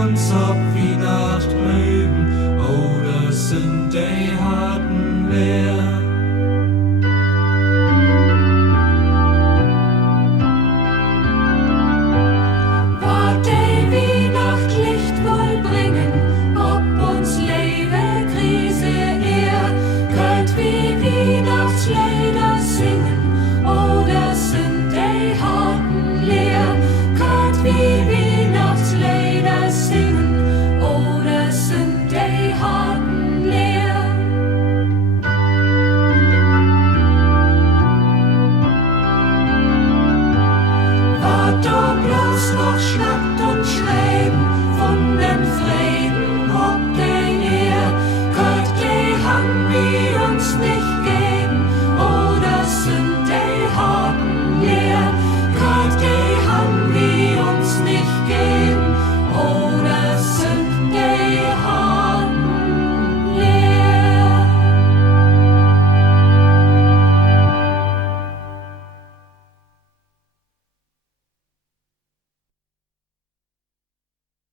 uns ob wie nach drüben, oder sind die harten leer? Wat die Weihnachtslicht wohl bringen, ob uns Leben Krise eher, könnt wie Weihnachtslieder singen, oder sind die harten leer? Könnt wie Weihnachtslieder singen, oder sind die harten leer? Wart doch bloß noch